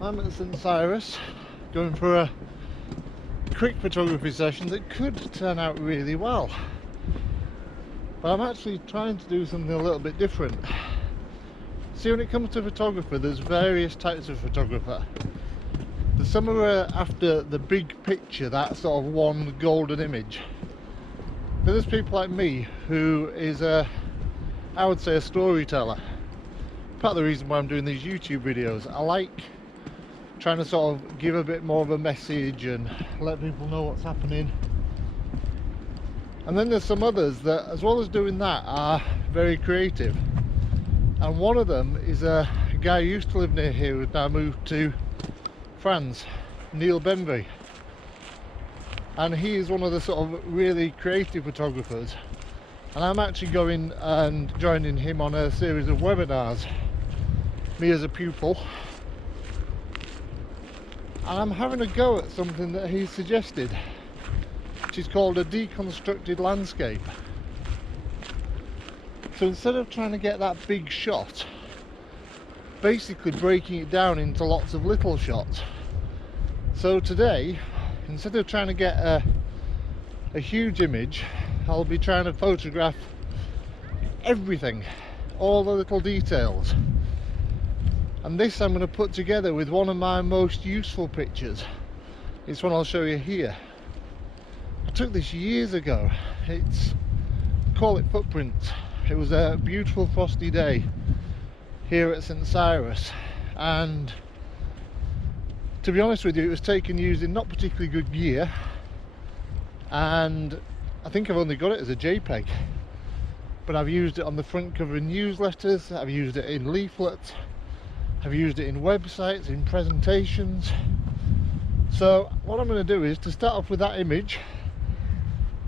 I'm at St Cyrus, going for a quick photography session that could turn out really well. But I'm actually trying to do something a little bit different. See, when it comes to photography, there's various types of photographer. There's some who are after the big picture, that sort of one golden image. But there's people like me who is I would say a storyteller. Part of the reason why I'm doing these YouTube videos, I like trying to sort of give a bit more of a message and let people know what's happening. And then there's some others that, as well as doing that, are very creative. And one of them is a guy who used to live near here who's now moved to France, Niall Benvie. And he is one of the sort of really creative photographers. And I'm actually going and joining him on a series of webinars, me as a pupil. And I'm having a go at something that he suggested, which is called a deconstructed landscape. So instead of trying to get that big shot, basically breaking it down into lots of little shots. So today, instead of trying to get a huge image, I'll be trying to photograph everything, all the little details. And this I'm going to put together with one of my most useful pictures. It's one I'll show you here. I took this years ago. Call it Footprints. It was a beautiful frosty day here at St Cyrus, and to be honest with you, it was taken using not particularly good gear, and I think I've only got it as a JPEG, but I've used it on the front cover of newsletters, I've used it in leaflets, I've used it in websites, in presentations. So what I'm going to do is to start off with that image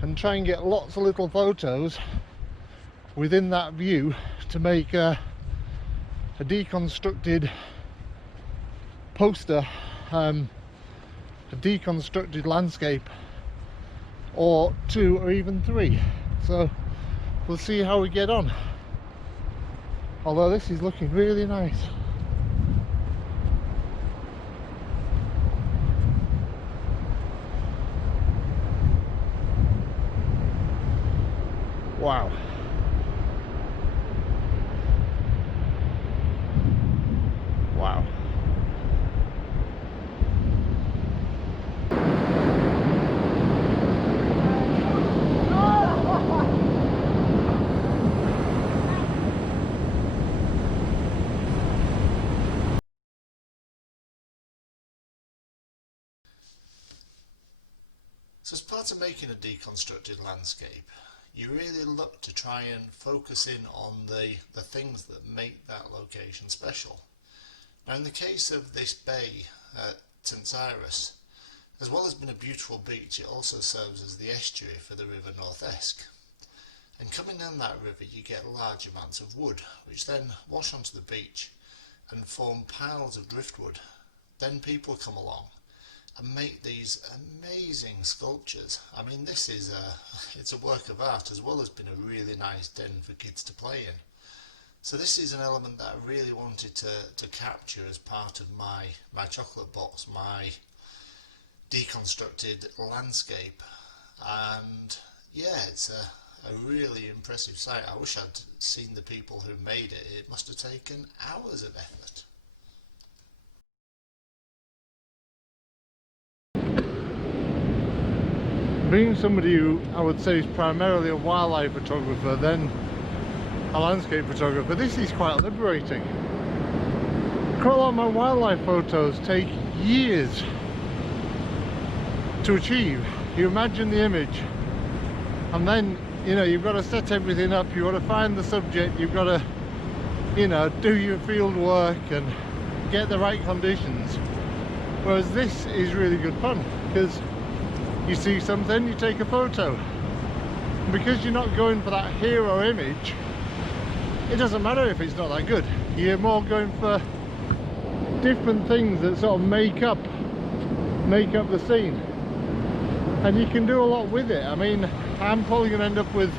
and try and get lots of little photos within that view to make a deconstructed poster, a deconstructed landscape, or 2 or even 3. So we'll see how we get on. Although this is looking really nice. Wow. Wow. So as part of making a deconstructed landscape, you really look to try and focus in on the things that make that location special. Now in the case of this bay at St Cyrus, as well as being a beautiful beach, it also serves as the estuary for the River North Esk. And coming down that river you get large amounts of wood, which then wash onto the beach and form piles of driftwood. Then people come along and make these amazing sculptures. I mean, this is it's a work of art as well as being a really nice den for kids to play in. So this is an element that I really wanted to capture as part of my chocolate box, my deconstructed landscape. And yeah, it's a really impressive site. I wish I'd seen the people who made it. It must have taken hours of effort. Being somebody who I would say is primarily a wildlife photographer, then a landscape photographer, this is quite liberating. Quite a lot of my wildlife photos take years to achieve. You imagine the image, and then you've got to set everything up, you've got to find the subject, you've got to do your field work and get the right conditions. Whereas this is really good fun, because you see something, you take a photo, and because you're not going for that hero image, it doesn't matter if it's not that good. You're more going for different things that sort of make up the scene, and you can do a lot with it. I mean, I'm probably going to end up with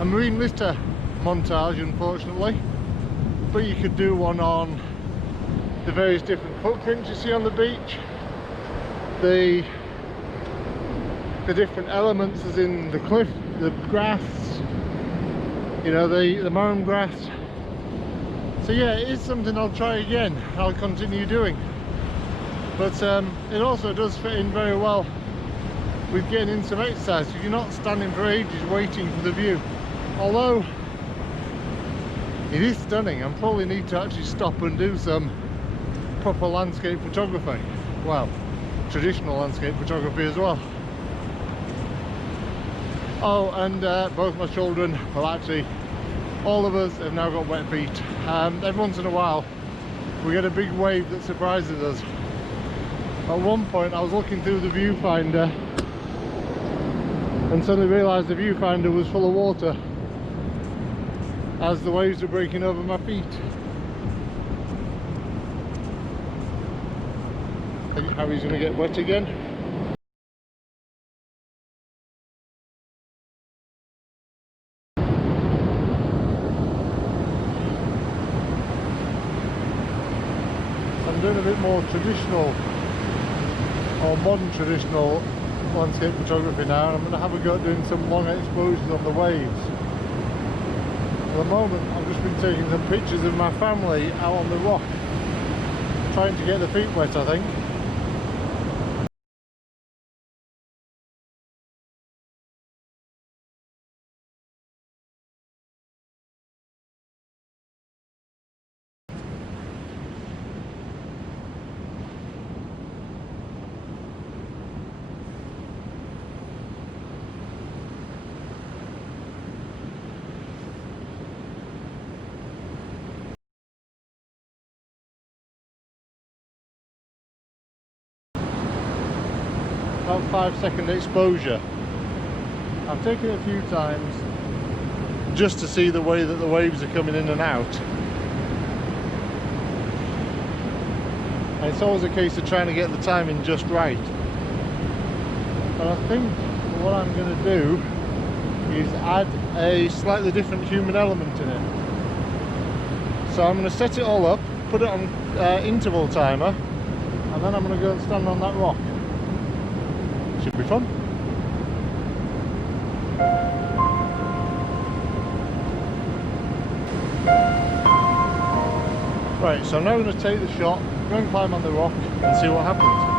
a marine litter montage, unfortunately, but you could do one on the various different footprints you see on the beach, the different elements as in the cliff, the grass, you know, the marram grass. So yeah, it is something I'll try again, I'll continue doing. But it also does fit in very well with getting in some exercise, because you're not standing for ages waiting for the view. Although it is stunning, I probably need to actually stop and do some proper landscape photography. Well, traditional landscape photography as well. Oh, and both my children, well actually all of us, have now got wet feet. Every once in a while we get a big wave that surprises us. At one point I was looking through the viewfinder and suddenly realised the viewfinder was full of water as the waves were breaking over my feet. I think Harry's going to get wet again. I'm doing a bit more traditional, or modern traditional landscape photography now, and I'm going to have a go at doing some long exposures on the waves. At the moment I've just been taking some pictures of my family out on the rock, trying to get the feet wet, I think. About 5-second exposure. I've taken it a few times just to see the way that the waves are coming in and out. And it's always a case of trying to get the timing just right. But I think what I'm going to do is add a slightly different human element in it. So I'm going to set it all up, put it on interval timer, and then I'm going to go and stand on that rock. Should be fun. Right, so I'm now going to take the shot, go and climb on the rock and see what happens.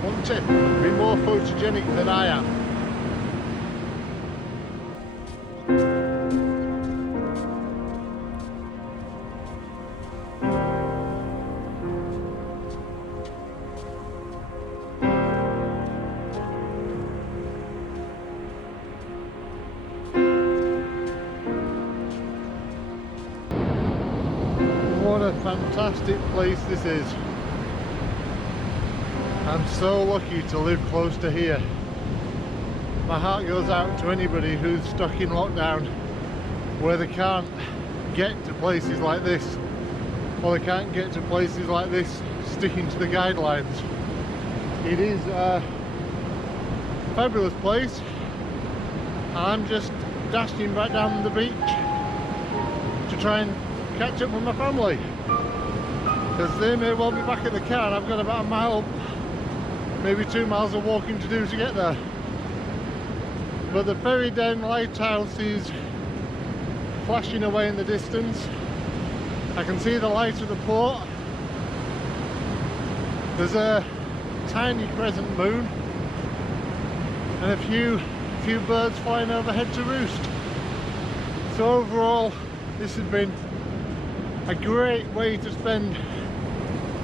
One tip, be more photogenic than I am. What a fantastic place this is. I'm so lucky to live close to here. My heart goes out to anybody who's stuck in lockdown where they can't get to places like this, or they can't get to places like this sticking to the guidelines. It is a fabulous place, and I'm just dashing back down the beach to try and catch up with my family, because they may well be back at the car and I've got about a mile, maybe 2 miles of walking to do to get there. But the Ferry Den lighthouse is flashing away in the distance. I can see the light of the port. There's a tiny crescent moon and a few birds flying overhead to roost. So overall this has been a great way to spend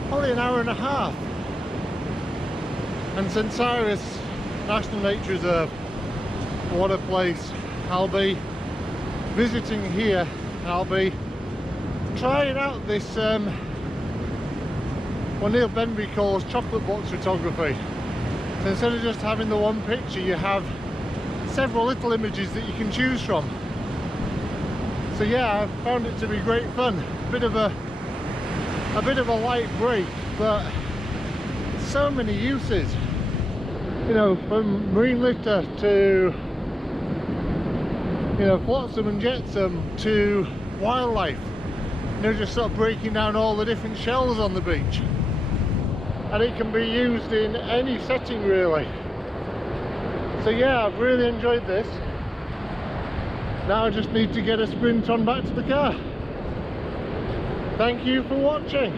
probably an hour and a half. And St. Cyrus National Nature Reserve, what a place. I'll be visiting here and I'll be trying out this what Niall Benvie calls chocolate box photography. So instead of just having the one picture, you have several little images that you can choose from. So yeah, I found it to be great fun. A bit of a light break, but so many uses. You know, from marine litter to, you know, flotsam and jetsam to wildlife. You know, just sort of breaking down all the different shells on the beach. And it can be used in any setting really. So yeah, I've really enjoyed this. Now I just need to get a sprint on back to the car. Thank you for watching.